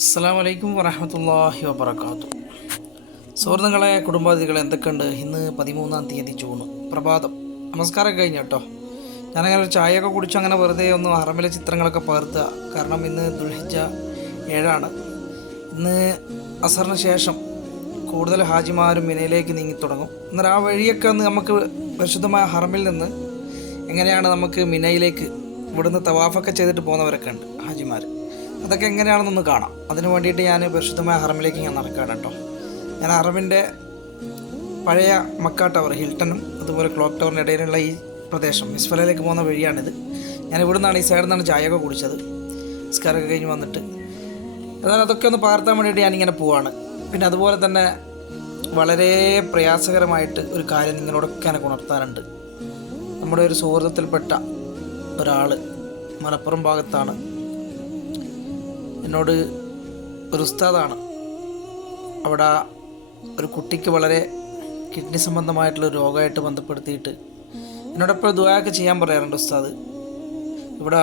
അസ്സാം വലൈക്കും വറഹമത്തല്ലാഹി വബർക്കാത്തു സുഹൃത്തുക്കളെ കുടുംബാതിഥികൾ എന്തൊക്കെയുണ്ട്? ഇന്ന് പതിമൂന്നാം തീയതി ജൂൺ പ്രഭാതം. നമസ്കാരം കഴിഞ്ഞു കേട്ടോ. ഞാനങ്ങനെ ഒരു ചായയൊക്കെ കുടിച്ച് അങ്ങനെ വെറുതെ ഒന്ന് അറമിലെ ചിത്രങ്ങളൊക്കെ പകർത്തുക. കാരണം ഇന്ന് ദുൽഹിജ ഏഴാണ്. ഇന്ന് അസറിന് ശേഷം കൂടുതൽ ഹാജിമാരും മിനയിലേക്ക് നീങ്ങി തുടങ്ങും എന്നാൽ ആ വഴിയൊക്കെ ഒന്ന് നമുക്ക് പരിശുദ്ധമായ ഹറമിൽ നിന്ന് എങ്ങനെയാണ് നമുക്ക് മിനയിലേക്ക് ഇവിടുന്ന് തവാഫൊക്കെ ചെയ്തിട്ട് പോകുന്നവരൊക്കെ ഉണ്ട് ഹാജിമാർ അതൊക്കെ എങ്ങനെയാണെന്നൊന്ന് കാണാം. അതിന് വേണ്ടിയിട്ട് ഞാൻ പരിശുദ്ധമായ ഹറമിലേക്ക് ഞാൻ നടക്കുകയാണ് കേട്ടോ. ഞാൻ ഹറമിന്റെ പഴയ മക്ക ടവർ ഹിൽട്ടനും അതുപോലെ ക്ലോക്ക് ടവറിന്റെ ഇടയിലുള്ള ഈ പ്രദേശം മിസ്ഫലയിലേക്ക് പോകുന്ന വഴിയാണിത്. ഞാൻ ഇവിടെ നിന്നാണ് ഈ സൈഡിൽ നിന്നാണ് ചായയൊക്കെ കുടിച്ചത്. സ്കാരൊക്കെ കഴിഞ്ഞ് വന്നിട്ട്. എന്നാൽ അതൊക്കെ ഒന്ന് പകർത്താൻ വേണ്ടിയിട്ട് ഞാനിങ്ങനെ പോവാണ്. പിന്നെ അതുപോലെ തന്നെ വളരെ പ്രയാസകരമായിട്ട് ഒരു കാര്യം നിങ്ങളോടൊക്കെ എനിക്ക് ഉണർത്താനുണ്ട്. നമ്മുടെ ഒരു സുഹൃത്തിൽപ്പെട്ട ഒരാൾ മലപ്പുറം ഭാഗത്താണ്. എന്നോട് ഒരു ഉസ്താദാണ്. അവിടെ ഒരു കുട്ടിക്ക് വളരെ കിഡ്നി സംബന്ധമായിട്ടുള്ള രോഗമായിട്ട് ബന്ധപ്പെടുത്തിയിട്ട് എന്നോടൊപ്പം ദുആയൊക്കെ ചെയ്യാൻ പറയാറുണ്ട് ഉസ്താദ്. ഇവിടെ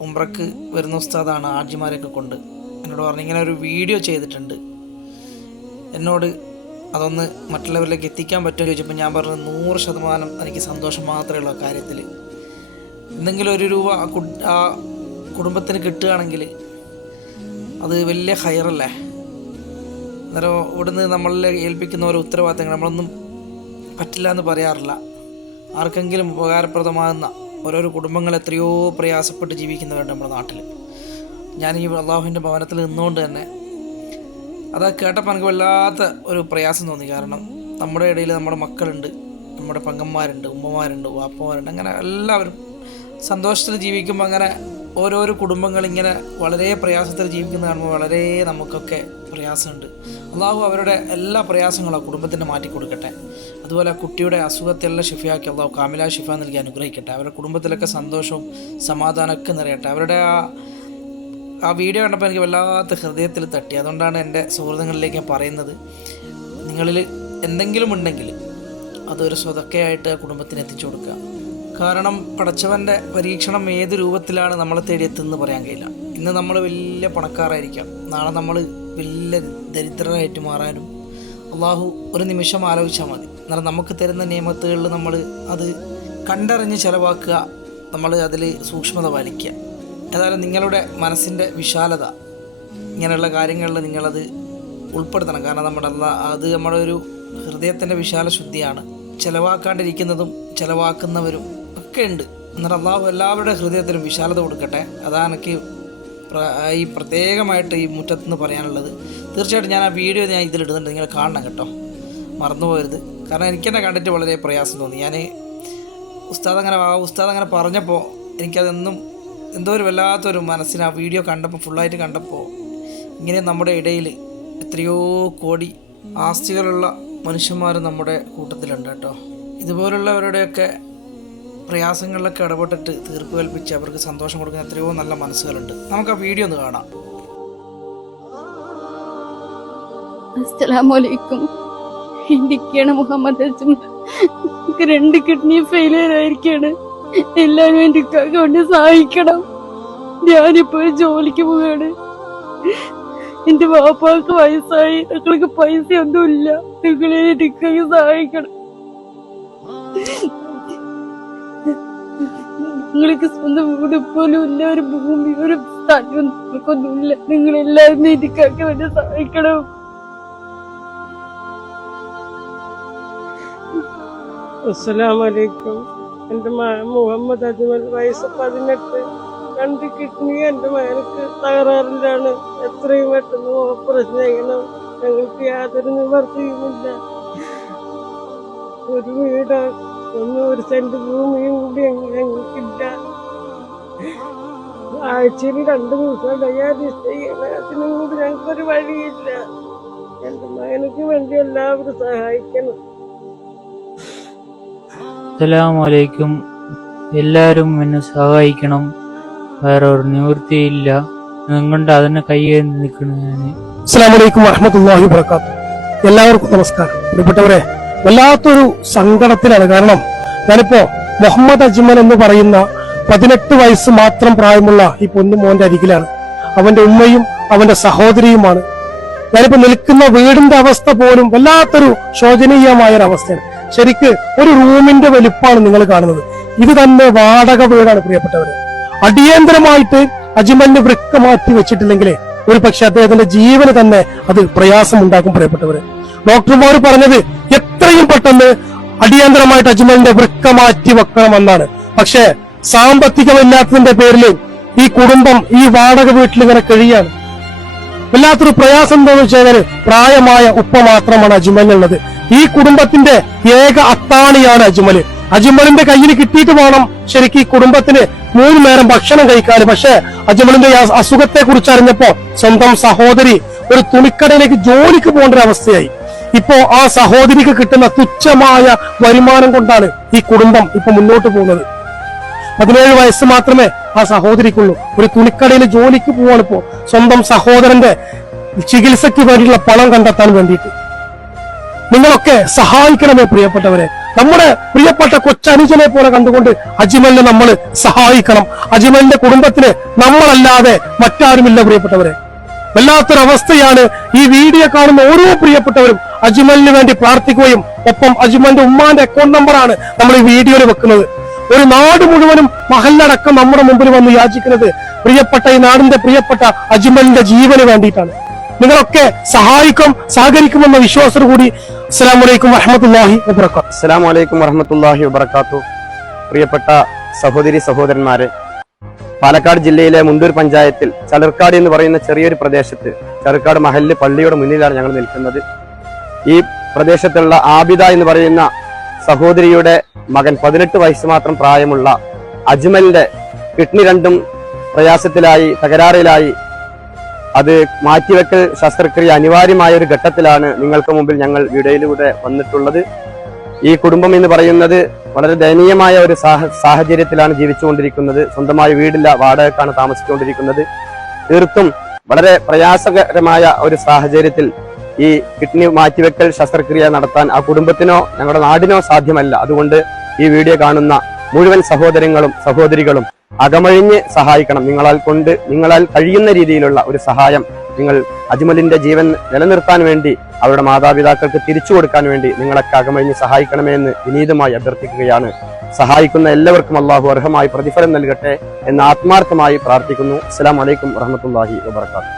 ഉംറക്ക് വരുന്ന ഉസ്താദാണ് ആർജിമാരെയൊക്കെ കൊണ്ട്. എന്നോട് പറഞ്ഞു ഇങ്ങനെ ഒരു വീഡിയോ ചെയ്തിട്ടുണ്ട്. എന്നോട് അതൊന്ന് മറ്റുള്ളവരിലേക്ക് എത്തിക്കാൻ പറ്റുമോ? ചോദിച്ചപ്പോൾ ഞാൻ പറഞ്ഞു നൂറ് ശതമാനം എനിക്ക് സന്തോഷം മാത്രമേ ഉള്ളൂ കാര്യത്തിൽ. എന്തെങ്കിലും ഒരു രൂപ ആ കുടുംബത്തിന് കിട്ടുകയാണെങ്കിൽ അത് വലിയ ഹയറല്ലേ അന്നേരം ഇവിടുന്ന് നമ്മളിൽ ഏൽപ്പിക്കുന്ന ഓരോ ഉത്തരവാദിത്തങ്ങൾ നമ്മളൊന്നും പറ്റില്ല എന്ന് പറയാറില്ല. ആർക്കെങ്കിലും ഉപകാരപ്രദമാകുന്ന ഓരോരോ കുടുംബങ്ങൾ എത്രയോ പ്രയാസപ്പെട്ട് ജീവിക്കുന്നവരുണ്ട് നമ്മുടെ നാട്ടിൽ ഞാൻ ഈ അള്ളാഹുവിന്റെ ഭവനത്തിൽ നിന്നുകൊണ്ട് തന്നെ അത് കേട്ടപ്പോൾ എനിക്ക് വല്ലാത്ത ഒരു പ്രയാസം തോന്നി. കാരണം നമ്മുടെ ഇടയിൽ നമ്മുടെ മക്കളുണ്ട് നമ്മുടെ പങ്കന്മാരുണ്ട് ഉമ്മമാരുണ്ട് വാപ്പമാരുണ്ട് അങ്ങനെ എല്ലാവരും സന്തോഷത്തിൽ ജീവിക്കുമ്പോൾ അങ്ങനെ ഓരോരോ കുടുംബങ്ങൾ ഇങ്ങനെ വളരെ പ്രയാസത്തിൽ ജീവിക്കുന്ന കാണുമ്പോൾ വളരെ നമുക്കൊക്കെ പ്രയാസമുണ്ട്. അള്ളാഹു അവരുടെ എല്ലാ പ്രയാസങ്ങളും കുടുംബത്തിന് മാറ്റി കൊടുക്കട്ടെ. അതുപോലെ കുട്ടിയുടെ അസുഖത്തെല്ലാം ഷിഫയാക്കി അള്ളാഹു കാമില ഷിഫ നൽകി അനുഗ്രഹിക്കട്ടെ. അവരുടെ കുടുംബത്തിലൊക്കെ സന്തോഷവും സമാധാനമൊക്കെ നിറയട്ടെ. അവരുടെ ആ ആ വീഡിയോ കണ്ടപ്പോൾ എനിക്ക് വല്ലാത്ത ഹൃദയത്തിൽ തട്ടി. അതുകൊണ്ടാണ് എന്റെ സുഹൃത്തുക്കളിലേക്ക് ഞാൻ പറയുന്നത് നിങ്ങളിൽ എന്തെങ്കിലും ഉണ്ടെങ്കിൽ അതൊരു സ്വതക്കയായിട്ട് കുടുംബത്തിന് എത്തിച്ചു കൊടുക്കുക. കാരണം പടച്ചവന്റെ പരീക്ഷണം ഏത് രൂപത്തിലാണ് നമ്മളെ തേടി എത്തുന്നത് പറയാൻ കഴിയില്ല. ഇന്ന് നമ്മൾ വലിയ പണക്കാരായിരിക്കാം. നാളെ നമ്മൾ വലിയ ദരിദ്രരായിട്ട് മാറാനും അള്ളാഹു ഒരു നിമിഷം ആലോചിച്ചാൽ മതി. എന്നാൽ നമുക്ക് തരുന്ന നിയമത്തുകളിൽ നമ്മൾ അത് കണ്ടറിഞ്ഞ് ചിലവാക്കുക നമ്മൾ അതിൽ സൂക്ഷ്മത പാലിക്കുക. ഏതായാലും നിങ്ങളുടെ മനസ്സിന്റെ വിശാലത ഇങ്ങനെയുള്ള കാര്യങ്ങളിൽ നിങ്ങളത് ഉൾപ്പെടുത്തണം. കാരണം നമ്മുടെ അത് നമ്മുടെ ഒരു ഹൃദയത്തിന്റെ വിശാല ശുദ്ധിയാണ് ചിലവാക്കാണ്ടിരിക്കുന്നതും ചിലവാക്കുന്നവരും ഒക്കെ ഉണ്ട് എന്നിട്ട് അള്ളാഹു എല്ലാവരുടെ ഹൃദയത്തിലും വിശാലത കൊടുക്കട്ടെ. അതാണ് എനിക്ക് ഈ പ്രത്യേകമായിട്ട് ഈ മുറ്റത്തുനിന്ന് പറയാനുള്ളത്. തീർച്ചയായിട്ടും ഞാൻ ആ വീഡിയോ ഞാൻ ഇതിലിടുന്നുണ്ട്. നിങ്ങൾ കാണണം കേട്ടോ. മറന്നുപോകരുത്. കാരണം എനിക്ക് തന്നെ കണ്ടിട്ട് വളരെ പ്രയാസം തോന്നി. ഞാൻ ഉസ്താദ് അങ്ങനെ ആ ഉസ്താദ് അങ്ങനെ പറഞ്ഞപ്പോൾ എനിക്കതെന്നും എന്തോ ഒരു വല്ലാത്തൊരു മനസ്സിന് ആ വീഡിയോ കണ്ടപ്പോൾ ഫുള്ളായിട്ട് കണ്ടപ്പോൾ ഇങ്ങനെ നമ്മുടെ ഇടയിൽ എത്രയോ കോടി ആസ്തികളുള്ള മനുഷ്യന്മാർ നമ്മുടെ കൂട്ടത്തിലുണ്ട് കേട്ടോ. ഇതുപോലുള്ളവരുടെയൊക്കെ പ്രയാസങ്ങളിലൊക്കെ ഇടപെട്ടിട്ട് തീർപ്പ് കൽപ്പിച്ച് അവർക്ക് സന്തോഷം കൊടുക്കുന്ന എത്രയോ നല്ല മനസ്സുകളുണ്ട്. നമുക്ക് ആ വീഡിയോ ഒന്ന് കാണാം. അസ്സലാമലൈക്കും ഇന്ത്യക്കാണ് മുഹമ്മദ് അജ്മൽ എനിക്ക് രണ്ട് കിഡ്നി ഫെയിലിയർ ആയിരിക്കാണ് എല്ലാരും എന്റെ കൊണ്ട് സഹായിക്കണം. ഞാനിപ്പോ ജോലിക്ക് പോവാണ് എന്റെ വാപ്പാക്ക് വയസ്സായി. ഞങ്ങൾക്ക് പൈസ ഒന്നുമില്ല. നിങ്ങളെ എന്റെ സഹായിക്കണം. നിങ്ങൾക്ക് സ്വന്തം വീട് പോലും ഇല്ല ഒരു ഭൂമി ഒരു സ്ഥലവും നിങ്ങൾക്കൊന്നുമില്ല. നിങ്ങളെല്ലാവരും എല്ലാവരും ഇക്കാക്ക് വേണ്ടി സഹായിക്കണം. അസ്സലാമലൈക്കും. എന്റെ മുഹമ്മദ് അജ്മൽ വയസ്സ് പതിനെട്ട്. രണ്ട് കിഡ്നി എന്റെ മകനക്ക് തകരാറിലാണ്. എത്രയും പെട്ടെന്ന് ഓപ്പറേഷൻ ചെയ്യണം. ഞങ്ങൾക്ക് യാതൊരു നിവർത്തിയുമില്ല. ഒരു വീട് ഒരു സെന്റ് ഭൂമിയും കൂടി ഞങ്ങ- ഞങ്ങൾക്കില്ല ആഴ്ചയിൽ രണ്ട് ദിവസം ഡയാലിസ് ചെയ്യണം അതിനും കൂടി ഞങ്ങൾക്കൊരു വഴിയില്ല. എന്റെ മകനക്ക് വേണ്ടി എല്ലാവരും സഹായിക്കണം. അസ്സലാമലൈക്കും. എല്ലാവരും എന്നെ സഹായിക്കണം. വേറെ ഒരു നിവൃത്തിയില്ല നിങ്ങളുടെ അതിനെ കൈയേന്ന് നിൽക്കണ ഞാൻ അസ്സലാമലൈക്കും വറഹമത്തല്ലാഹി വബർക്കാത്തു എല്ലാവർക്കും നമസ്കാരം. പ്രിയപ്പെട്ടവരെ വല്ലാത്തൊരു സങ്കടത്തിലാണ്. കാരണം ഞാനിപ്പോ മുഹമ്മദ് അജ്മൽ എന്ന് പറയുന്ന പതിനെട്ട് വയസ്സ് മാത്രം പ്രായമുള്ള ഈ പൊന്നു മോന്റെ അരികിലാണ്. അവന്റെ ഉമ്മയും അവന്റെ സഹോദരിയുമാണ്. ഞാനിപ്പോ നിൽക്കുന്ന വീടിന്റെ അവസ്ഥ പോലും വല്ലാത്തൊരു ശോചനീയമായ ഒരു അവസ്ഥയാണ് ശരിക്ക് ഒരു റൂമിന്റെ വലിപ്പാണ് നിങ്ങൾ കാണുന്നത്. ഇത് തന്നെ വാടക വീടാണ് പ്രിയപ്പെട്ടവര്. അടിയന്തരമായിട്ട് അജ്മലിന് വൃക്ക മാറ്റി വെച്ചിട്ടില്ലെങ്കിൽ ഒരു പക്ഷെ അദ്ദേഹത്തിന്റെ ജീവന് തന്നെ അത് പ്രയാസം ഉണ്ടാക്കും പ്രിയപ്പെട്ടവര്. ഡോക്ടർമാർ പറഞ്ഞത് എത്രയും പെട്ടെന്ന് അടിയന്തരമായിട്ട് അജ്മലിന്റെ വൃക്ക മാറ്റി വെക്കണമെന്നാണ് പക്ഷേ സാമ്പത്തികമില്ലാത്തതിന്റെ പേരിൽ ഈ കുടുംബം ഈ വാടക വീട്ടിൽ ഇങ്ങനെ കഴിയാണ്. വല്ലാത്തൊരു പ്രയാസം എന്താണെന്ന് വെച്ച് കഴിഞ്ഞാൽ പ്രായമായ ഉപ്പ മാത്രമാണ് അജ്മലിനുള്ളത്. ഈ കുടുംബത്തിന്റെ ഏക അത്താണിയാണ് അജ്മൽ. അജ്മലിന്റെ കയ്യിൽ കിട്ടിയിട്ട് വേണം ശരിക്കും ഈ കുടുംബത്തിന് മൂന്ന് നേരം ഭക്ഷണം കഴിക്കാൻ പക്ഷെ അജ്മലിന്റെ അസുഖത്തെ കുറിച്ച് അറിഞ്ഞപ്പോ സ്വന്തം സഹോദരി ഒരു തുണിക്കടയിലേക്ക് ജോലിക്ക് പോകേണ്ട ഒരു അവസ്ഥയായി. ഇപ്പോ ആ സഹോദരിക്ക് കിട്ടുന്ന തുച്ഛമായ വരുമാനം കൊണ്ടാണ് ഈ കുടുംബം ഇപ്പൊ മുന്നോട്ട് പോകുന്നത്. പതിനേഴ് വയസ്സ് മാത്രമേ ആ സഹോദരിക്കുള്ളൂ. ഒരു തുണിക്കടയിൽ ജോലിക്ക് പോവാണ് ഇപ്പോ. സ്വന്തം സഹോദരന്റെ ചികിത്സയ്ക്ക് വേണ്ടിയുള്ള പണം കണ്ടെത്താൻ വേണ്ടിയിട്ട്. നിങ്ങളൊക്കെ സഹായിക്കണമേ പ്രിയപ്പെട്ടവരെ. നമ്മുടെ പ്രിയപ്പെട്ട കൊച്ചനുജനെ പോലെ കണ്ടുകൊണ്ട് അജ്മലിനെ നമ്മൾ സഹായിക്കണം. അജ്മലിന്റെ കുടുംബത്തിന് നമ്മളല്ലാതെ മറ്റാരുമില്ല പ്രിയപ്പെട്ടവരെ. വല്ലാത്തൊരവസ്ഥയാണ് ഈ വീഡിയോ കാണുന്ന ഓരോ പ്രിയപ്പെട്ടവരും അജ്മലിന് വേണ്ടി പ്രാർത്ഥിക്കുകയും ഒപ്പം അജ്മലിന്റെ ഉമ്മാന്റെ അക്കൗണ്ട് നമ്പറാണ് നമ്മൾ ഈ വീഡിയോയിൽ വെക്കുന്നത്. ഒരു നാട് മുഴുവനും മഹല്ലടക്കം നമ്മുടെ മുമ്പിൽ വന്ന് യാചിക്കുന്നത് പ്രിയപ്പെട്ട ഈ നാടിന്റെ പ്രിയപ്പെട്ട അജ്മലിന്റെ ജീവന് വേണ്ടിയിട്ടാണ്. നിങ്ങളൊക്കെ സഹായിക്കും സഹകരിക്കുമെന്ന വിശ്വാസം കൂടി അസ്സലാമു അലൈക്കും വാഹി വാഹി അസ്സലാമു അലൈക്കും വറഹമത്തല്ലാഹി വബർക്കാത്തു പ്രിയപ്പെട്ട സഹോദരി സഹോദരന്മാരെ പാലക്കാട് ജില്ലയിലെ മുണ്ടൂർ പഞ്ചായത്തിൽ ചലർക്കാട് എന്ന് പറയുന്ന ചെറിയൊരു പ്രദേശത്ത് ചലർക്കാട് മഹലിൽ പള്ളിയുടെ മുന്നിലാണ് ഞങ്ങൾ നിൽക്കുന്നത്. ഈ പ്രദേശത്തുള്ള ആബിദ എന്ന് പറയുന്ന സഹോദരിയുടെ മകൻ പതിനെട്ട് വയസ്സ് മാത്രം പ്രായമുള്ള അജ്മലിന്റെ കിഡ്നി രണ്ടും പ്രയാസത്തിലായി തകരാറിലായി. അത് മാറ്റിവെക്കൽ ശസ്ത്രക്രിയ അനിവാര്യമായ ഒരു ഘട്ടത്തിലാണ് നിങ്ങൾക്ക് മുമ്പിൽ ഞങ്ങൾ വീഡിയോയിലൂടെ വന്നിട്ടുള്ളത്. ഈ കുടുംബം എന്ന് പറയുന്നത് വളരെ ദയനീയമായ ഒരു സാഹ- സാഹചര്യത്തിലാണ് ജീവിച്ചുകൊണ്ടിരിക്കുന്നത്. സ്വന്തമായി വീടില്ല വാടകക്കാണ് താമസിച്ചുകൊണ്ടിരിക്കുന്നത്. തീർത്തും വളരെ പ്രയാസകരമായ ഒരു സാഹചര്യത്തിൽ ഈ കിഡ്നി മാറ്റിവെക്കൽ ശസ്ത്രക്രിയ നടത്താൻ ആ കുടുംബത്തിനോ ഞങ്ങളുടെ നാടിനോ സാധ്യമല്ല. അതുകൊണ്ട് ഈ വീഡിയോ കാണുന്ന മുഴുവൻ സഹോദരങ്ങളും സഹോദരികളും അകമഴിഞ്ഞ് സഹായിക്കണം. നിങ്ങളാൽ കൊണ്ട് നിങ്ങളാൽ കഴിയുന്ന രീതിയിലുള്ള ഒരു സഹായം നിങ്ങൾ അജ്മലിന്റെ ജീവൻ നിലനിർത്താൻ വേണ്ടി അവരുടെ മാതാപിതാക്കൾക്ക് തിരിച്ചു കൊടുക്കാൻ വേണ്ടി നിങ്ങളൊക്കെ അകമഴിഞ്ഞ് സഹായിക്കണമെന്ന് വിനീതമായി അഭ്യർത്ഥിക്കുകയാണ്. സഹായിക്കുന്ന എല്ലാവർക്കും അള്ളാഹു അർഹമായി പ്രതിഫലം നൽകട്ടെ എന്ന് ആത്മാർത്ഥമായി പ്രാർത്ഥിക്കുന്നു. അസ്സാം വലൈക്കും വറഹമത്തല്ലാഹി വബർക്കാത്തു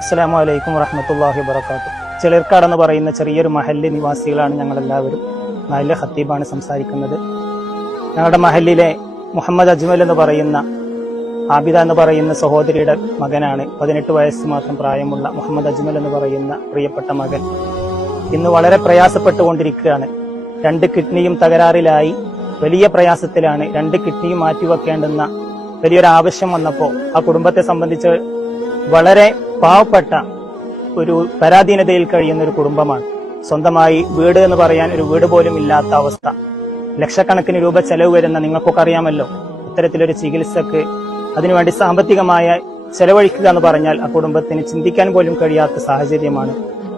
അസ്സലാമു അലൈക്കും വറഹമത്തല്ലാഹി വബർക്കാത്തു ചിലർക്കാട് എന്ന് പറയുന്ന ചെറിയൊരു മഹല്ല് നിവാസികളാണ് ഞങ്ങളെല്ലാവരും. നല്ല ഖത്തീബാണ് സംസാരിക്കുന്നത്. ഞങ്ങളുടെ മഹല്ലിലെ മുഹമ്മദ് അജ്മൽ എന്ന് പറയുന്ന ആബിദ എന്ന് പറയുന്ന സഹോദരിയുടെ മകനാണ്. പതിനെട്ട് വയസ്സ് മാത്രം പ്രായമുള്ള മുഹമ്മദ് അജ്മൽ എന്ന് പറയുന്ന പ്രിയപ്പെട്ട മകൻ. ഇന്ന് വളരെ പ്രയാസപ്പെട്ടുകൊണ്ടിരിക്കുകയാണ്. രണ്ട് കിഡ്നിയും തകരാറിലായി. വലിയ പ്രയാസത്തിലാണ്. രണ്ട് കിഡ്നിയും മാറ്റിവെക്കേണ്ടുന്ന വലിയൊരു ആവശ്യം വന്നപ്പോൾ ആ കുടുംബത്തെ സംബന്ധിച്ച് വളരെ പാവപ്പെട്ട ഒരു പരാധീനതയിൽ കഴിയുന്ന ഒരു കുടുംബമാണ്. സ്വന്തമായി വീട് എന്ന് പറയാൻ ഒരു വീട് പോലും ഇല്ലാത്ത അവസ്ഥ. ലക്ഷക്കണക്കിന് രൂപ ചെലവ് വരുന്ന നിങ്ങൾക്കൊക്കെ അറിയാമല്ലോ. ഇത്തരത്തിലൊരു ചികിത്സക്ക് അതിനുവേണ്ടി സാമ്പത്തികമായ ചെലവഴിക്കുക എന്ന് പറഞ്ഞാൽ ആ കുടുംബത്തിന് ചിന്തിക്കാൻ പോലും കഴിയാത്ത സാഹചര്യമാണ്.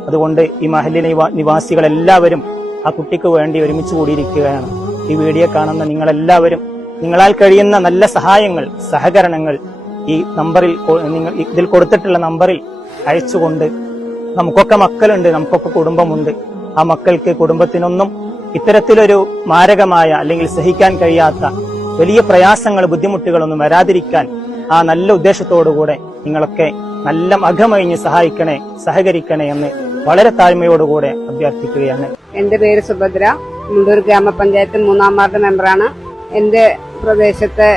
അതുകൊണ്ട് ഈ നിവാസികളെല്ലാവരും നിവാസികൾ എല്ലാവരും ആ കുട്ടിക്ക് വേണ്ടി ഒരുമിച്ച് കൂടിയിരിക്കുകയാണ്. ഈ വീഡിയോ കാണുന്ന നിങ്ങളെല്ലാവരും നിങ്ങളാൽ കഴിയുന്ന നല്ല സഹായങ്ങൾ സഹകരണങ്ങൾ ഈ നമ്പറിൽ നിങ്ങൾ ഇതിൽ കൊടുത്തിട്ടുള്ള നമ്പറിൽ അയച്ചുകൊണ്ട് നമുക്കൊക്കെ മക്കളുണ്ട് നമുക്കൊക്കെ കുടുംബമുണ്ട്. ആ മക്കൾക്ക് കുടുംബത്തിനൊന്നും ഇത്തരത്തിലൊരു മാരകമായ അല്ലെങ്കിൽ സഹിക്കാൻ കഴിയാത്ത വലിയ പ്രയാസങ്ങൾ ബുദ്ധിമുട്ടുകളൊന്നും വരാതിരിക്കാൻ ആ നല്ല ഉദ്ദേശത്തോടുകൂടെ നിങ്ങളൊക്കെ നല്ല അകമഴിഞ്ഞ് സഹായിക്കണേ സഹകരിക്കണേ എന്ന് വളരെ താഴ്മയോടുകൂടെ അഭ്യർത്ഥിക്കുകയാണ്. എന്റെ പേര് സുഭദ്ര. മുണ്ടൂർ ഗ്രാമപഞ്ചായത്ത് മൂന്നാം വാർഡ് മെമ്പറാണ്. എന്റെ പ്രദേശത്തെ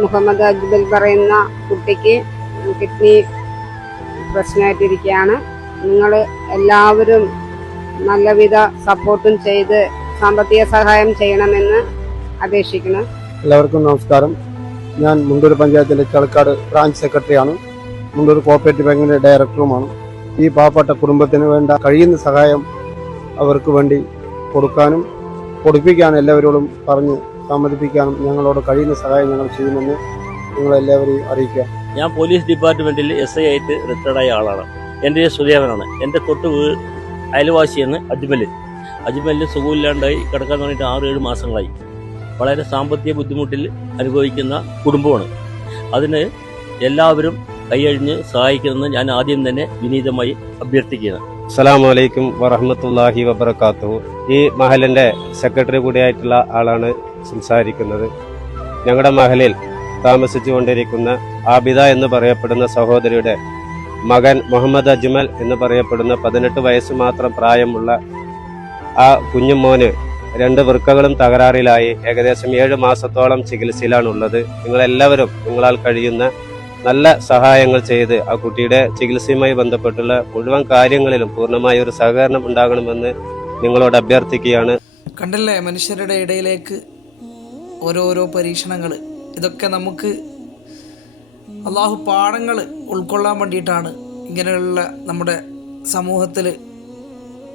മുഹമ്മദ് അജ്ബൽ പറയുന്ന കുട്ടിക്ക് കിഡ്നി പ്രശ്നമായിട്ടിരിക്കുകയാണ്. നിങ്ങൾ എല്ലാവരും നല്ലവിധ സപ്പോർട്ടും ചെയ്ത് സാമ്പത്തിക സഹായം ചെയ്യണമെന്ന് അപേക്ഷിക്കുന്നു. എല്ലാവർക്കും നമസ്കാരം. ഞാൻ മുണ്ടൂർ പഞ്ചായത്തിലെ ചളക്കാട് ബ്രാഞ്ച് സെക്രട്ടറിയാണ്. മുണ്ടൂർ കോപ്പറേറ്റീവ് ബാങ്കിന്റെ ഡയറക്ടറുമാണ്. ഈ പാവപ്പെട്ട കുടുംബത്തിന് വേണ്ട കഴിയുന്ന സഹായം അവർക്ക് വേണ്ടി കൊടുക്കാനും കൊടുപ്പിക്കാനും എല്ലാവരോടും പറഞ്ഞ് സമ്മതിപ്പിക്കാനും ഞങ്ങളോട് കഴിയുന്ന സഹായം ഞങ്ങൾ ചെയ്യുമെന്ന് നിങ്ങളെല്ലാവരെയും അറിയിക്കുക. ഞാൻ പോലീസ് ഡിപ്പാർട്ട്മെന്റിൽ എസ് ഐ ആയിട്ട് റിട്ടയർഡായ ആളാണ്. എന്റെ സുദേവനാണ് എന്റെ തൊട്ട് അയൽവാസിയെന്ന് അജ്മൽ അജ്മലിന് സുഖമില്ലാണ്ടായി കിടക്കാൻ തുടങ്ങിയിട്ട് ആറ് ഏഴ് മാസങ്ങളായി. വളരെ സാമ്പത്തിക ബുദ്ധിമുട്ടിൽ അനുഭവിക്കുന്ന കുടുംബമാണ്. അതിന് എല്ലാവരും കൈയഴിഞ്ഞ് സഹായിക്കണമെന്ന് ഞാൻ ആദ്യം തന്നെ വിനീതമായി അഭ്യർത്ഥിക്കുകയാണ്. അസ്സലാമു അലൈക്കും വറഹമത്തല്ലാഹി വബർക്കാത്തു ഈ മഹലിന്റെ സെക്രട്ടറി കൂടിയായിട്ടുള്ള ആളാണ് സംസാരിക്കുന്നത്. ഞങ്ങളുടെ മഹലിൽ താമസിച്ചു കൊണ്ടിരിക്കുന്ന ആബിദ എന്ന് പറയപ്പെടുന്ന സഹോദരിയുടെ മകൻ മുഹമ്മദ് അജ്മൽ എന്ന് പറയപ്പെടുന്ന പതിനെട്ട് വയസ്സ് മാത്രം പ്രായമുള്ള ആ കുഞ്ഞുമോന് രണ്ട് വൃക്കകളും തകരാറിലായി. ഏകദേശം ഏഴ് മാസത്തോളം ചികിത്സയിലാണുള്ളത്. നിങ്ങളെല്ലാവരും നിങ്ങളാൽ കഴിയുന്ന നല്ല സഹായങ്ങൾ ചെയ്ത് ആ കുട്ടിയുടെ ചികിത്സയുമായി ബന്ധപ്പെട്ടുള്ള മുഴുവൻ കാര്യങ്ങളിലും പൂർണമായ ഒരു സഹകരണം ഉണ്ടാകണമെന്ന് നിങ്ങളോട് അഭ്യർത്ഥിക്കുകയാണ്. കണ്ടല്ലേ? മനുഷ്യരുടെ ഇടയിലേക്ക് ഓരോരോ പരീക്ഷണങ്ങൾ ഇതൊക്കെ നമുക്ക് അള്ളാഹു പാഠങ്ങൾ ഉൾക്കൊള്ളാൻ വേണ്ടിയിട്ടാണ് ഇങ്ങനെയുള്ള നമ്മുടെ സമൂഹത്തിൽ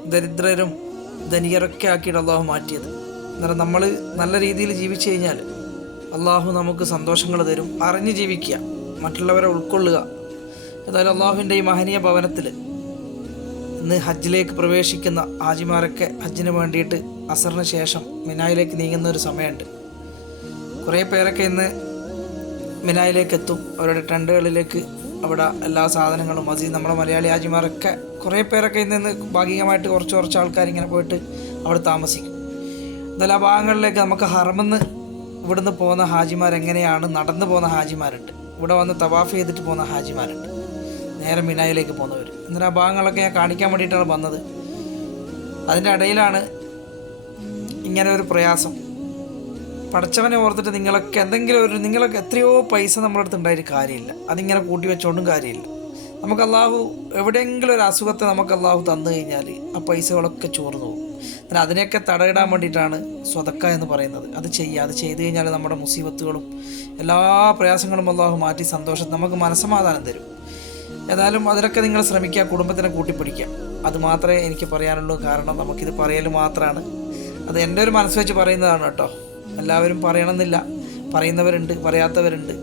ദരിദ്രരും ധനികരൊക്കെ ആക്കിയിട്ട് അള്ളാഹു മാറ്റിയത്. എന്നാൽ നമ്മൾ നല്ല രീതിയിൽ ജീവിച്ചു കഴിഞ്ഞാൽ അള്ളാഹു നമുക്ക് സന്തോഷങ്ങൾ തരും. അറിഞ്ഞ് ജീവിക്കുക മറ്റുള്ളവരെ ഉൾക്കൊള്ളുക. ഏതായാലും അള്ളാഹുവിന്റെ ഈ മഹനീയ ഭവനത്തിൽ ഇന്ന് ഹജ്ജിലേക്ക് പ്രവേശിക്കുന്ന ഹാജിമാരൊക്കെ ഹജ്ജിന് വേണ്ടിയിട്ട് അസറിന് ശേഷം മിനായിലേക്ക് നീങ്ങുന്ന ഒരു സമയമുണ്ട്. കുറേ പേരൊക്കെ ഇന്ന് മിനായിലേക്ക് എത്തും. അവരുടെ ടെന്റുകളിലേക്ക് അവിടെ എല്ലാ സാധനങ്ങളും അത് നമ്മുടെ മലയാളി ആജിമാരൊക്കെ കുറേ പേരൊക്കെ ഇന്ന് നിന്ന് ഭാഗികമായിട്ട് കുറച്ച് കുറച്ച് ആൾക്കാർ ഇങ്ങനെ പോയിട്ട് അവിടെ താമസിക്കും. നല്ല ആ ഭാഗങ്ങളിലേക്ക് നമുക്ക് ഹറമെന്ന് ഇവിടുന്ന് പോകുന്ന ഹാജിമാർ എങ്ങനെയാണ് നടന്നു പോകുന്ന ഹാജിമാരുണ്ട്. ഇവിടെ വന്ന് തവാഫ് ചെയ്തിട്ട് പോകുന്ന ഹാജിമാരുണ്ട്. നേരെ മിനായിലേക്ക് പോകുന്നവർ എന്നിട്ട് ആ ഭാഗങ്ങളൊക്കെ ഞാൻ കാണിക്കാൻ വേണ്ടിയിട്ടാണ് വന്നത്. അതിന്റെ ഇടയിലാണ് ഇങ്ങനെ ഒരു പ്രയാസം. പഠിച്ചവനെ ഓർത്തിട്ട് നിങ്ങളൊക്കെ എന്തെങ്കിലും ഒരു നിങ്ങളൊക്കെ എത്രയോ പൈസ നമ്മുടെ അടുത്ത് ഉണ്ടായിട്ട് കാര്യമില്ല. അതിങ്ങനെ കൂട്ടി വെച്ചുകൊണ്ടും കാര്യമില്ല. നമുക്ക് അള്ളാഹു എവിടെയെങ്കിലും ഒരു അസുഖത്തെ നമുക്ക് അള്ളാഹു തന്നു കഴിഞ്ഞാൽ ആ പൈസകളൊക്കെ ചോർന്നു പോകും. അതിനെയൊക്കെ തടയിടാൻ വേണ്ടിയിട്ടാണ് സ്വതക്ക എന്ന് പറയുന്നത്. അത് ചെയ്യുക അത് ചെയ്തു കഴിഞ്ഞാൽ നമ്മുടെ മുസീബത്തുകളും എല്ലാ പ്രയാസങ്ങളും അള്ളാഹു മാറ്റി സന്തോഷം നമുക്ക് മനസ്സമാധാനം തരും. ഏതായാലും അതിനൊക്കെ നിങ്ങൾ ശ്രമിക്കുക കുടുംബത്തിനെ കൂട്ടിപ്പിടിക്കുക. അത് മാത്രമേ എനിക്ക് പറയാനുള്ളൂ. കാരണം നമുക്കിത് പറയൽ മാത്രമാണ്. അത് എന്റെ ഒരു മനസ്സ് വെച്ച് പറയുന്നതാണ് കേട്ടോ. എല്ലാവരും പറയണമെന്നില്ല. പറയുന്നവരുണ്ട് പറയാത്തവരുണ്ട്.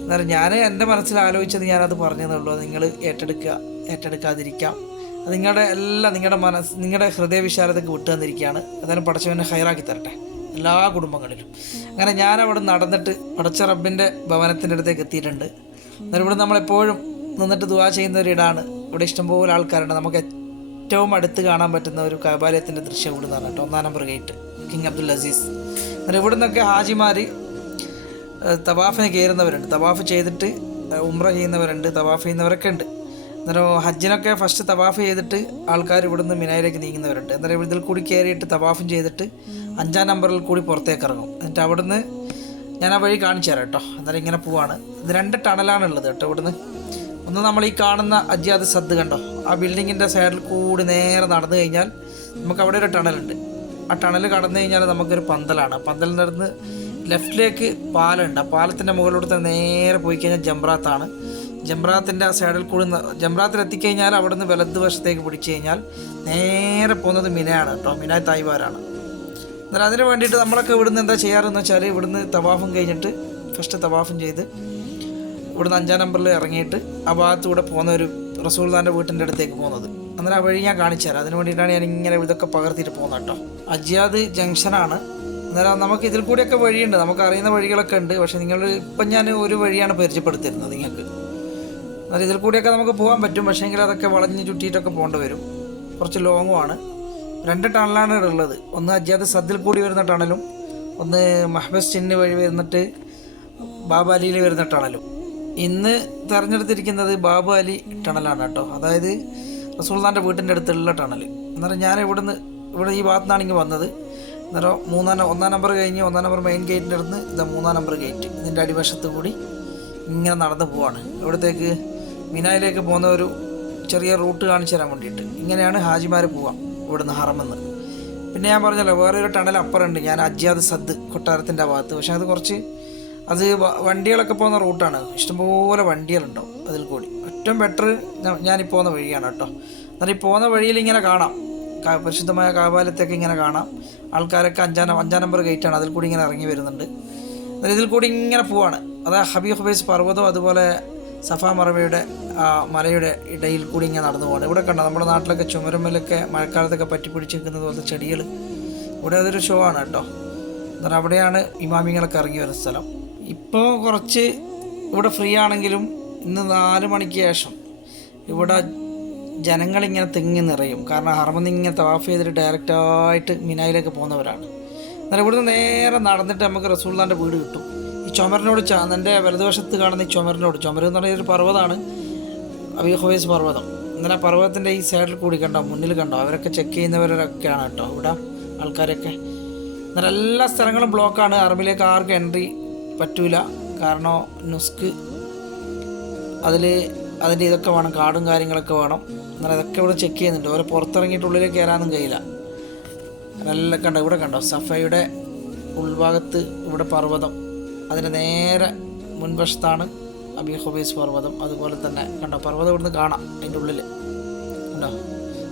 എന്നാലും ഞാൻ എന്റെ മനസ്സിൽ ആലോചിച്ചത് ഞാനത് പറഞ്ഞതേ ഉള്ളൂ അത് നിങ്ങൾ ഏറ്റെടുക്കുക ഏറ്റെടുക്കാതിരിക്കാം. അത് നിങ്ങളുടെ എല്ലാം നിങ്ങളുടെ മനസ്സ് നിങ്ങളുടെ ഹൃദയവിശാലതയ്ക്ക് വിട്ടു തന്നിരിക്കുകയാണ്. ഏതായാലും പടച്ചവനെ ഹൈറാക്കി തരട്ടെ. എല്ലാ കുടുംബങ്ങളിലും. അങ്ങനെ ഞാൻ അവിടെ നടന്നിട്ട് പടച്ച റബ്ബിന്റെ ഭവനത്തിന്റെ അടുത്തേക്ക് എത്തിയിട്ടുണ്ട്. എന്നാലും ഇവിടെ നമ്മളെപ്പോഴും നിന്നിട്ട് ദുവാ ചെയ്യുന്ന ഒരിടാണ് ഇവിടെ ഇഷ്ടംപോലെ ആൾക്കാരുണ്ട്. നമുക്ക് ഏറ്റവും അടുത്ത് കാണാൻ പറ്റുന്ന ഒരു കബാലയത്തിന്റെ ദൃശ്യം ഇവിടെ നിന്നാണ് കേട്ടോ ഒന്നാം number gate king Abdul Aziz. എന്നാൽ ഇവിടെ നിന്നൊക്കെ ഹാജിമാർ തവാഫിന് കയറുന്നവരുണ്ട്. തവാഫ് ചെയ്തിട്ട് ഉമ്ര ചെയ്യുന്നവരുണ്ട് തവാഫ് ചെയ്യുന്നവരൊക്കെ ഉണ്ട്. അന്നേരം ഹജ്ജിനൊക്കെ ഫസ്റ്റ് തവാഫ് ചെയ്തിട്ട് ആൾക്കാർ ഇവിടുന്ന് മിനായിലേക്ക് നീങ്ങുന്നവരുണ്ട്. അന്നേരം ഇതിൽ കൂടി കയറിയിട്ട് തവാഫും ചെയ്തിട്ട് അഞ്ചാം നമ്പറിൽ കൂടി പുറത്തേക്ക് ഇറങ്ങും. എന്നിട്ട് അവിടുന്ന് ഞാൻ ആ വഴി കാണിച്ചു തരാം കേട്ടോ. അന്നേരം ഇങ്ങനെ പോവാണ്. ഇത് രണ്ട് ടണലാണുള്ളത് കേട്ടോ ഇവിടുന്ന്. ഒന്ന് നമ്മൾ ഈ കാണുന്ന അജ്യാദ് സദ് കണ്ടോ? ആ ബിൽഡിങ്ങിന്റെ സൈഡിൽ കൂടി നേരെ നടന്നു കഴിഞ്ഞാൽ നമുക്ക് അവിടെ ഒരു ടണലുണ്ട്. ആ ടണൽ കടന്നു കഴിഞ്ഞാൽ നമുക്കൊരു പന്തലാണ്. പന്തലിൽ നിന്ന് ലെഫ്റ്റിലേക്ക് പാലമുണ്ട്. ആ പാലത്തിന്റെ മുകളിലൂടെ നേരെ പോയി കഴിഞ്ഞാൽ ജംറാത്താണ്. ജംറാത്തിന്റെ ആ സൈഡിൽ കൂടി ജംറാത്തിൽ എത്തിക്കഴിഞ്ഞാൽ അവിടെ നിന്ന് വലത് വശത്തേക്ക് പിടിച്ചു കഴിഞ്ഞാൽ നേരെ പോകുന്നത് മിനയാണ് കേട്ടോ. മിന തായ്വാരാണ്. എന്നാൽ അതിന് വേണ്ടിയിട്ട് നമ്മളൊക്കെ ഇവിടുന്ന് എന്താ ചെയ്യാറെന്ന് വെച്ചാൽ ഇവിടുന്ന് തവാഫും കഴിഞ്ഞിട്ട് ഫസ്റ്റ് തവാഫും ചെയ്ത് ഇവിടുന്ന് അഞ്ചാം നമ്പറിൽ ഇറങ്ങിയിട്ട് ആ ഭാഗത്തൂടെ പോകുന്ന ഒരു റസൂൽദാന്റെ വീട്ടിന്റെ അടുത്തേക്ക് പോകുന്നത്. അന്നേരം ആ വഴി ഞാൻ കാണിച്ചു തരാം. അതിന് വേണ്ടിയിട്ടാണ് ഞാൻ ഇങ്ങനെ ഇതൊക്കെ പകർത്തിയിട്ട് പോകുന്നത് കേട്ടോ. അജിയാദ് ജംഗ്ഷനാണ്. അന്നേരം നമുക്ക് ഇതിൽ കൂടിയൊക്കെ വഴിയുണ്ട്. നമുക്ക് അറിയുന്ന വഴികളൊക്കെ ഉണ്ട്. പക്ഷേ നിങ്ങൾ ഇപ്പം ഞാൻ ഒരു വഴിയാണ് പരിചയപ്പെടുത്തിയിരുന്നത് നിങ്ങൾക്ക്. എന്നാൽ ഇതിൽ കൂടിയൊക്കെ നമുക്ക് പോകാൻ പറ്റും. പക്ഷേ എങ്കിൽ അതൊക്കെ വളഞ്ഞ് ചുറ്റിയിട്ടൊക്കെ പോകേണ്ടി വരും. കുറച്ച് ലോങ്ങുമാണ് രണ്ട് ടണലാണ് ഉള്ളത്. ഒന്ന് അജ്യാദ് സദ്ദിൽ കൂടി വരുന്ന ടണലും ഒന്ന് മഹബസ് ചിന്ന് വഴി വരുന്നിട്ട് ബാബു അലിയിൽ വരുന്ന ടണലും ഇന്ന് തിരഞ്ഞെടുത്തിരിക്കുന്നത് ബാബു അലി ടണലാണ് കേട്ടോ. അതായത് റസൂൽദാന്റെ വീട്ടിന്റെ അടുത്തുള്ള ടണൽ അന്നേരം ഞാൻ ഇവിടുന്ന് ഇവിടെ ഈ ഭാഗത്തു നിന്നാണ് ഇങ്ങ് വന്നത്. അന്നേരം മൂന്നാം ഒന്നാം നമ്പർ കഴിഞ്ഞ് ഒന്നാം നമ്പർ മെയിൻ ഗേറ്റിന്റെ അടുത്ത് ഇതാ മൂന്നാം നമ്പർ ഗേറ്റ് ഇതിന്റെ അടിവശത്ത് കൂടി ഇങ്ങനെ നടന്നു പോവാണ്. ഇവിടത്തേക്ക് മിനായിലേക്ക് പോകുന്ന ഒരു ചെറിയ റൂട്ട് കാണിച്ചു തരാൻ വേണ്ടിയിട്ട്. ഇങ്ങനെയാണ് ഹാജിമാർ പോവാം ഇവിടുന്ന് ഹറമെന്ന്. പിന്നെ ഞാൻ പറഞ്ഞല്ലോ വേറെ ഒരു ടണൽ അപ്പറുണ്ട് ഞാൻ അജ്യാദ് സദ് കൊട്ടാരത്തിന്റെ ഭാഗത്ത്. പക്ഷേ അത് കുറച്ച് അത് വണ്ടികളൊക്കെ പോകുന്ന റൂട്ടാണ്. ഇഷ്ടംപോലെ വണ്ടികളുണ്ടാവും അതിൽ കൂടി. ഏറ്റവും ബെറ്റർ ഞാനീ പോകുന്ന വഴിയാണ് കേട്ടോ. എന്നാൽ ഈ പോകുന്ന വഴിയിൽ ഇങ്ങനെ കാണാം. പരിശുദ്ധമായ കാപാലത്തൊക്കെ ഇങ്ങനെ കാണാം. ആൾക്കാരൊക്കെ അഞ്ചാം അഞ്ചാം നമ്പർ ഗേറ്റാണ് അതിൽ കൂടി ഇങ്ങനെ ഇറങ്ങി വരുന്നുണ്ട്. എന്നാൽ ഇതിൽ കൂടി ഇങ്ങനെ പോവാണ്. അതായത് ഹബീ ഹുബൈസ് പർവതവും അതുപോലെ സഫാ മറവയുടെ മലയുടെ ഇടയിൽ കൂടി ഇങ്ങനെ നടന്നു പോകണം ഇവിടെ കണ്ടോ നമ്മുടെ നാട്ടിലൊക്കെ ചുമരുമ്മലൊക്കെ മഴക്കാലത്തൊക്കെ പറ്റി പിടിച്ച് നിൽക്കുന്നത് പോലത്തെ ചെടികൾ ഇവിടെ അതൊരു ഷോ ആണ് കേട്ടോ. എന്നാൽ അവിടെയാണ് ഇമാമിങ്ങളൊക്കെ ഇറങ്ങി വരുന്ന സ്ഥലം. ഇപ്പോൾ കുറച്ച് ഇവിടെ ഫ്രീ ആണെങ്കിലും ഇന്ന് നാല് മണിക്ക് ശേഷം ഇവിടെ ജനങ്ങളിങ്ങനെ തിങ്ങി നിറയും. കാരണം ഹർമന്ന് ഇങ്ങനെ തവാഫ് ചെയ്തിട്ട് ഡയറക്റ്റായിട്ട് മിനായിലേക്ക് പോകുന്നവരാണ്. എന്നാൽ ഇവിടുന്ന് നേരെ നടന്നിട്ട് നമുക്ക് റസൂള്ളാന്റെ വീട് കിട്ടും. ഈ ചുമരിനോട് ചാന്നന്റെ വലതുവശത്ത് കാണുന്ന ഈ ചുമരിനോട്. ചുമര് എന്ന് പറയുന്ന ഒരു പർവതമാണ് അബി ഹുവൈസ് പർവതം. ആ പർവതത്തിന്റെ ഈ സൈഡിൽ കൂടി കണ്ടോ മുന്നിൽ കണ്ടോ? അവരൊക്കെ ചെക്ക് ചെയ്യുന്നവരൊക്കെയാണ് കേട്ടോ ഇവിടെ ആൾക്കാരൊക്കെ. എന്നാൽ എല്ലാ സ്ഥലങ്ങളും ബ്ലോക്കാണ് അറബിലേക്ക് ആർക്കും എൻട്രി പറ്റൂല. കാരണം നുസ്ക് അതിൽ അതിന്റെ ഇതൊക്കെ വേണം കാർഡും കാര്യങ്ങളൊക്കെ വേണം. എന്നാൽ അതൊക്കെ ഇവിടെ ചെക്ക് ചെയ്യുന്നുണ്ട്. ഓരോ പുറത്തിറങ്ങിയിട്ട് ഉള്ളിലേക്ക് കയറാനൊന്നും കഴിയില്ല. നല്ല കണ്ടോ? ഇവിടെ കണ്ടോ? സഫയുടെ ഉൾഭാഗത്ത് ഇവിടെ പർവതം. അതിന്റെ നേരെ മുൻവശത്താണ് അബി ഹൊബീസ് പർവതം. അതുപോലെ തന്നെ കണ്ടോ? പർവതം ഇവിടുന്ന് കാണാം അതിന്റെ ഉള്ളിൽ കണ്ടോ?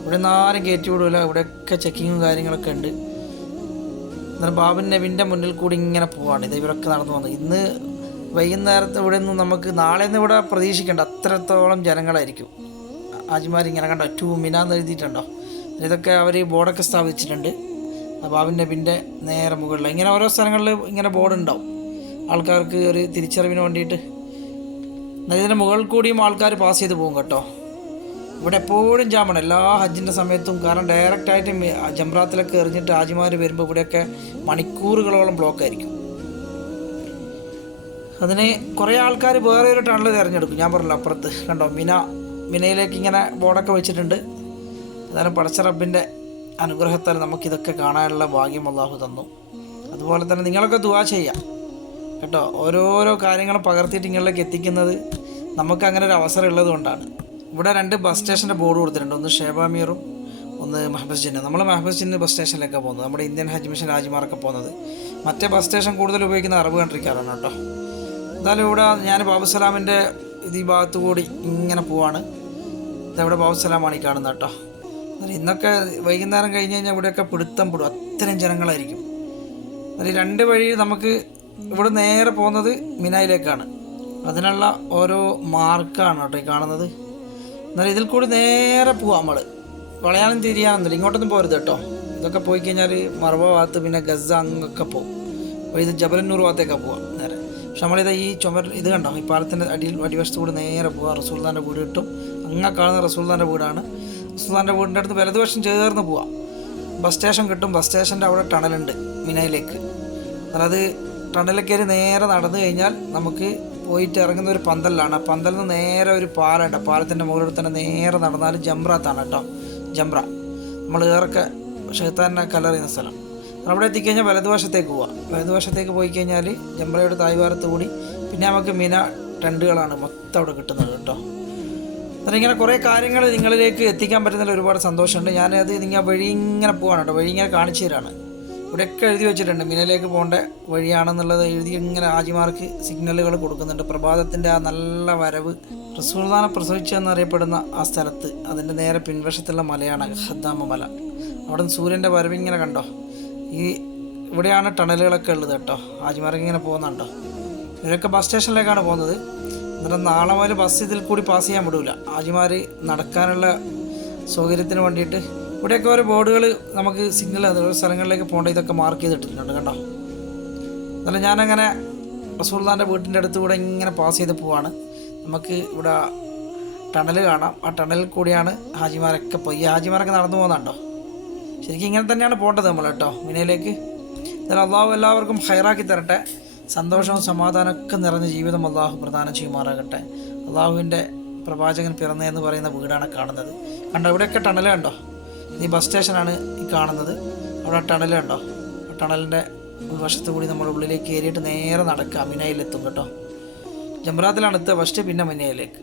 ഇവിടെ നിന്ന് ആരും കയറ്റി വിടില്ല ഇവിടെയൊക്കെ ചെക്കിങ്ങും കാര്യങ്ങളൊക്കെ ഉണ്ട്. എന്നാലും ബാബൻ നബിന്റെ മുന്നിൽ കൂടി ഇങ്ങനെ പോവാണ്. ഇത് ഇവരൊക്കെ നടന്നു വന്നത് ഇന്ന് വൈകുന്നേരത്ത് ഇവിടെ നിന്ന് നമുക്ക് നാളെ നിന്ന് ഇവിടെ പ്രതീക്ഷിക്കേണ്ട. അത്രത്തോളം ജനങ്ങളായിരിക്കും. ആജിമാർ ഇങ്ങനെ കണ്ടോ? ടു മിനാന്ന് എഴുതിയിട്ടുണ്ടോ? ഇതൊക്കെ അവർ ബോർഡൊക്കെ സ്ഥാപിച്ചിട്ടുണ്ട്. അവന്റെ നബിന്റെ നേരെ മുകളിൽ ഇങ്ങനെ ഓരോ സ്ഥലങ്ങളിൽ ഇങ്ങനെ ബോർഡ് ഉണ്ടാവും ആൾക്കാർക്ക് ഒരു തിരിച്ചറിവിന് വേണ്ടിയിട്ട്. എന്നാൽ ഇതിന്റെ മുകളിൽ കൂടിയും ആൾക്കാർ പാസ് ചെയ്ത് പോകും കേട്ടോ. ഇവിടെ എപ്പോഴും ജാമാണ് എല്ലാ ഹജ്ജിന്റെ സമയത്തും കാരണം ഡയറക്റ്റായിട്ട് ജംറാത്തിലൊക്കെ എറിഞ്ഞിട്ട് ഹാജിമാർ വരുമ്പോൾ ഇവിടെയൊക്കെ മണിക്കൂറുകളോളം ബ്ലോക്ക് ആയിരിക്കും. അതിന് കുറേ ആൾക്കാർ വേറെ ഒരു ടണൽ തിരഞ്ഞെടുക്കും. ഞാൻ പറഞ്ഞല്ലോ അപ്പുറത്ത്. കണ്ടോ? മിന മിനയിലേക്ക് ഇങ്ങനെ ബോർഡൊക്കെ വെച്ചിട്ടുണ്ട്. എന്നാലും പടച്ച റബ്ബിന്റെ അനുഗ്രഹത്താൽ നമുക്കിതൊക്കെ കാണാനുള്ള ഭാഗ്യം അള്ളാഹു തന്നു. അതുപോലെ തന്നെ നിങ്ങളൊക്കെ ദുവാ ചെയ്യാം. കേട്ടോ? ഓരോരോ കാര്യങ്ങളും പകർത്തിയിട്ട് നിങ്ങളിലേക്ക് എത്തിക്കുന്നത് നമുക്ക് അങ്ങനെ ഒരു അവസരം ഉള്ളത് കൊണ്ടാണ്. ഇവിടെ രണ്ട് ബസ് സ്റ്റേഷന്റെ ബോർഡ് കൊടുത്തിട്ടുണ്ട്. ഒന്ന് ഷേബാമീറും ഒന്ന് മഹബസ് ജിന്ന. നമ്മൾ മഹബസ് ജിന്ന ബസ് സ്റ്റേഷനിലൊക്കെ പോകുന്നത്. നമ്മുടെ ഇന്ത്യൻ ഹജ്മിഷൻ മിഷൻ രാജ്യമാരൊക്കെ പോകുന്നത്. മറ്റേ ബസ് സ്റ്റേഷൻ കൂടുതൽ ഉപയോഗിക്കുന്ന അറബ് കൺട്രിക്കാരാണ് കേട്ടോ. എന്തായാലും ഇവിടെ ഞാൻ ബാബുസലാമിന്റെ ഇത് ഈ ഭാഗത്തു കൂടി ഇങ്ങനെ പോവാണ്. ഇതവിടെ ബാബുസലാമാണ് ഈ കാണുന്നത് കേട്ടോ. എന്നാലും ഇന്നൊക്കെ വൈകുന്നേരം കഴിഞ്ഞ് കഴിഞ്ഞാൽ ഇവിടെയൊക്കെ പിടുത്തം പിടും. അത്രയും ജനങ്ങളായിരിക്കും. അതിൽ രണ്ട് വഴി നമുക്ക് ഇവിടെ നേരെ പോകുന്നത് മിനായിലേക്കാണ്. അതിനുള്ള ഓരോ മാർക്കാണ് കേട്ടോ ഈ കാണുന്നത്. എന്നാൽ ഇതിൽ കൂടി നേരെ പോവാം നമ്മൾ വളയാളം തിരിയാണെന്നില്ല ഇങ്ങോട്ടൊന്നും പോരുത് കേട്ടോ. ഇതൊക്കെ പോയി കഴിഞ്ഞാൽ മറവ ഭാഗത്ത് പിന്നെ ഗസ അങ്ങൊക്കെ പോകും. അപ്പോൾ ഇത് ജബലന്നൂർ ഭാഗത്തേക്കാണ് പോവാം നേരെ. പക്ഷെ നമ്മളിത് ഈ ചുമർ ഇത് കണ്ടോ? ഈ പാലത്തിന്റെ അടിയിൽ അടിവശത്ത് കൂടി നേരെ പോവുക റസൂൽദാന്റെ വീട് കിട്ടും. അങ്ങ് കാണുന്ന റസൂൽദാന്റെ വീടാണ്. റസൂൽദാന്റെ വീടിന്റെ അടുത്ത് വലതുവശം ചേർന്ന് പോവാം. ബസ് സ്റ്റേഷൻ കിട്ടും. ബസ് സ്റ്റേഷന്റെ അവിടെ ടണലുണ്ട് മിനയിലേക്ക്. അത് ടണലിൽ കയറി നേരെ നടന്നു കഴിഞ്ഞാൽ നമുക്ക് പോയിട്ട് ഇറങ്ങുന്ന ഒരു പന്തലിലാണ്. ആ പന്തലിൽ നിന്ന് നേരെ ഒരു പാലമുണ്ട് പാലത്തിന്റെ മുകളിൽ തന്നെ നേരെ നടന്നാൽ ജംറാത്താണ് കേട്ടോ. ജംറ. നമ്മൾ ഏറൊക്കെ ഷെയ്ത്താനെ കലറിയുന്ന സ്ഥലം. അവിടെ എത്തിക്കഴിഞ്ഞാൽ വലതുവശത്തേക്ക് പോവാം. വലതുവശത്തേക്ക് പോയി കഴിഞ്ഞാൽ ജമ്പളയുടെ തായ്വാരത്ത് കൂടി പിന്നെ നമുക്ക് മിന ടെൻഡുകളാണ് മൊത്തം അവിടെ കിട്ടുന്നത് കേട്ടോ. എന്നിട്ട് ഇങ്ങനെ കുറേ കാര്യങ്ങൾ നിങ്ങളിലേക്ക് എത്തിക്കാൻ പറ്റുന്നതിൽ ഒരുപാട് സന്തോഷമുണ്ട്. ഞാനത് നിങ്ങൾ വഴി ഇങ്ങനെ പോവാണ് കേട്ടോ. വഴി ഇങ്ങനെ കാണിച്ചു തരാണ്. ഇവിടെയൊക്കെ എഴുതി വെച്ചിട്ടുണ്ട്. മിനയിലേക്ക് പോകേണ്ട വഴിയാണെന്നുള്ളത് എഴുതി ഇങ്ങനെ ആജിമാർക്ക് സിഗ്നലുകൾ കൊടുക്കുന്നുണ്ട്. പ്രഭാതത്തിന്റെ ആ നല്ല വരവ് പ്രസൂർദാന പ്രസവിച്ചെന്നറിയപ്പെടുന്ന ആ സ്ഥലത്ത് അതിന്റെ നേരെ പിൻവശത്തുള്ള മലയാണ് ഹദ്ദാമ മല. അവിടെ സൂര്യന്റെ വരവ് ഇങ്ങനെ കണ്ടോ? ഈ ഇവിടെയാണ് ടണലുകളൊക്കെ ഉള്ളത് കേട്ടോ. ഇങ്ങനെ പോകുന്നുണ്ടോ? ഇവരൊക്കെ ബസ് സ്റ്റേഷനിലേക്കാണ് പോകുന്നത്. എന്നിട്ട് നാളെ മുതൽ ബസ് ഇതിൽ കൂടി പാസ് ചെയ്യാൻ വിടൂല. ആജിമാർ നടക്കാനുള്ള സൗകര്യത്തിന് വേണ്ടിയിട്ട് ഇവിടെയൊക്കെ ഓരോ ബോർഡുകൾ നമുക്ക് സിഗ്നൽ ഓരോ സ്ഥലങ്ങളിലേക്ക് പോകേണ്ട ഇതൊക്കെ മാർക്ക് ചെയ്തിട്ടിട്ടുണ്ട് കേട്ടോ. എന്നാലും ഞാനങ്ങനെ റസൂൽദാന്റെ വീട്ടിന്റെ അടുത്ത് കൂടെ ഇങ്ങനെ പാസ് ചെയ്ത് പോവാണ്. നമുക്ക് ഇവിടെ ടണൽ കാണാം. ആ ടണലിൽ കൂടിയാണ് ഹാജിമാരൊക്കെ പോയി. ഹാജിമാരൊക്കെ നടന്നു പോകുന്നുണ്ടോ? ശരിക്കും ഇങ്ങനെ തന്നെയാണ് പോകേണ്ടത് നമ്മൾ കേട്ടോ മിനയിലേക്ക്. എന്നാൽ അള്ളാഹു എല്ലാവർക്കും ഹൈറാക്കി തരട്ടെ. സന്തോഷവും സമാധാനമൊക്കെ നിറഞ്ഞ ജീവിതം അള്ളാഹു പ്രദാനം ചെയ്യുമാറാകട്ടെ. അള്ളാഹുവിന്റെ പ്രവാചകൻ പിറന്നതെന്ന് പറയുന്ന വീടാണ് കാണുന്നത്. കണ്ടോ ഇവിടെയൊക്കെ ടണലേ കണ്ടോ? ഈ ബസ് സ്റ്റേഷനാണ് ഈ കാണുന്നത്. അവിടെ ടണലേ കണ്ടോ? ആ ടണലിന്റെ ഉൾവശത്ത് കൂടി നമ്മൾ ഉള്ളിലേക്ക് കയറിയിട്ട് നേരെ നടക്കുക മിനയിലെത്തും കേട്ടോ. ജംറാത്തിലാണ് എത്തുക ഫസ്റ്റ് പിന്നെ മിനയിലേക്ക്.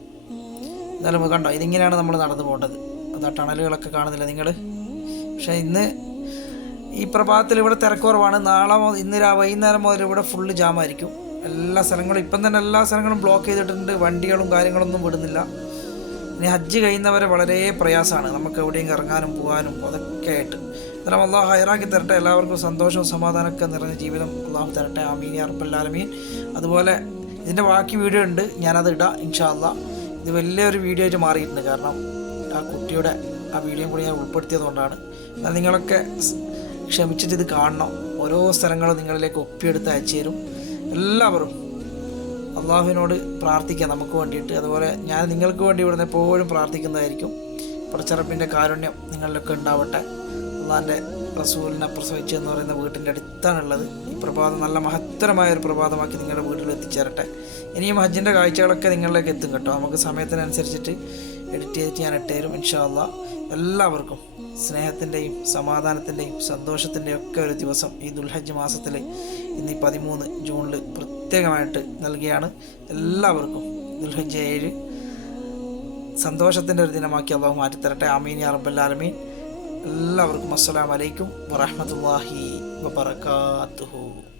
എന്തായാലും കണ്ടോ ഇതിങ്ങനെയാണ് നമ്മൾ നടന്നു പോകേണ്ടത്. അത് ആ ടണലുകളൊക്കെ കാണുന്നില്ല നിങ്ങൾ? പക്ഷേ ഇന്ന് ഈ പ്രഭാതത്തിൽ ഇവിടെ തിരക്കുറവാണ്. നാളെ ഇന്ന് വൈകുന്നേരം മുതൽ ഇവിടെ ഫുള്ള് ജാമായിരിക്കും എല്ലാ സ്ഥലങ്ങളും ഇപ്പം തന്നെ എല്ലാ സ്ഥലങ്ങളും ബ്ലോക്ക് ചെയ്തിട്ടുണ്ട്. വണ്ടികളും കാര്യങ്ങളൊന്നും വിടുന്നില്ല. ഇനി ഹജ്ജ് കഴിയുന്നവരെ വളരെ പ്രയാസമാണ്. നമുക്ക് എവിടെയും ഇറങ്ങാനും പോകാനും അതൊക്കെ ആയിട്ട്. എന്നാലും അള്ളാഹ് ഹൈറാക്കി തരട്ടെ. എല്ലാവർക്കും സന്തോഷവും സമാധാനമൊക്കെ നിറഞ്ഞ ജീവിതം അള്ളാഹു തരട്ടെ. ആമീൻ അറബല്ലാലമീൻ അതുപോലെ ഇതിന്റെ ബാക്കി വീഡിയോ ഉണ്ട്. ഞാനത് ഇടാം ഇൻഷാല്ല ഇത് വലിയൊരു വീഡിയോ ആയിട്ട് മാറിയിട്ടുണ്ട്. കാരണം ആ കുട്ടിയുടെ ആ വീഡിയോ കൂടി ഞാൻ ഉൾപ്പെടുത്തിയതുകൊണ്ടാണ്. എന്നാൽ നിങ്ങളൊക്കെ ക്ഷമിച്ചിട്ട് ഇത് കാണണം. ഓരോ സ്ഥലങ്ങളും നിങ്ങളിലേക്ക് ഒപ്പിയെടുത്ത് അയച്ചു തരും. എല്ലാവരും അള്ളാഹുവിനോട് പ്രാർത്ഥിക്കാം നമുക്ക് വേണ്ടിയിട്ട്. അതുപോലെ ഞാൻ നിങ്ങൾക്ക് വേണ്ടി ഇവിടുന്ന് എപ്പോഴും പ്രാർത്ഥിക്കുന്നതായിരിക്കും. പടച്ചറപ്പിന്റെ കാരുണ്യം നിങ്ങളിലൊക്കെ ഉണ്ടാവട്ടെ. അള്ളാഹിന്റെ റസൂലിനെ പ്രസവിച്ചു എന്ന് പറയുന്ന വീട്ടിന്റെ അടുത്താണുള്ളത്. ഈ പ്രഭാതം നല്ല മഹത്തരമായ ഒരു പ്രഭാതമാക്കി നിങ്ങളുടെ വീട്ടിൽ എത്തിച്ചേരട്ടെ. ഇനിയും ഹജ്ജിന്റെ കാഴ്ചകളൊക്കെ നിങ്ങളിലേക്ക് എത്തും കേട്ടോ. നമുക്ക് സമയത്തിനനുസരിച്ചിട്ട് എഡിറ്റ് ചെയ്തിട്ട് ഞാൻ ഇട്ടുതരും ഇൻഷാ അള്ളാ. എല്ലാവർക്കും സ്നേഹത്തിന്റെയും സമാധാനത്തിന്റെയും സന്തോഷത്തിന്റെയും ഒക്കെ ഒരു ദിവസം ഈ ദുൽഹജ് മാസത്തിൽ ഇന്ന് ഈ പതിമൂന്ന് ജൂണിൽ പ്രത്യേകമായിട്ട് നൽകിയാണ്. എല്ലാവർക്കും ദുൽഹജ് ഏഴ്. സന്തോഷത്തിന്റെ ഒരു ദിനമാക്കി അള്ളാഹു മാറ്റിത്തരട്ടെ. ആമീൻ യാ റബ്ബല്ലാലമീൻ എല്ലാവർക്കും അസ്സലാമലൈക്കും വറഹമത്തല്ലാഹി വബർക്കാത്തുഹു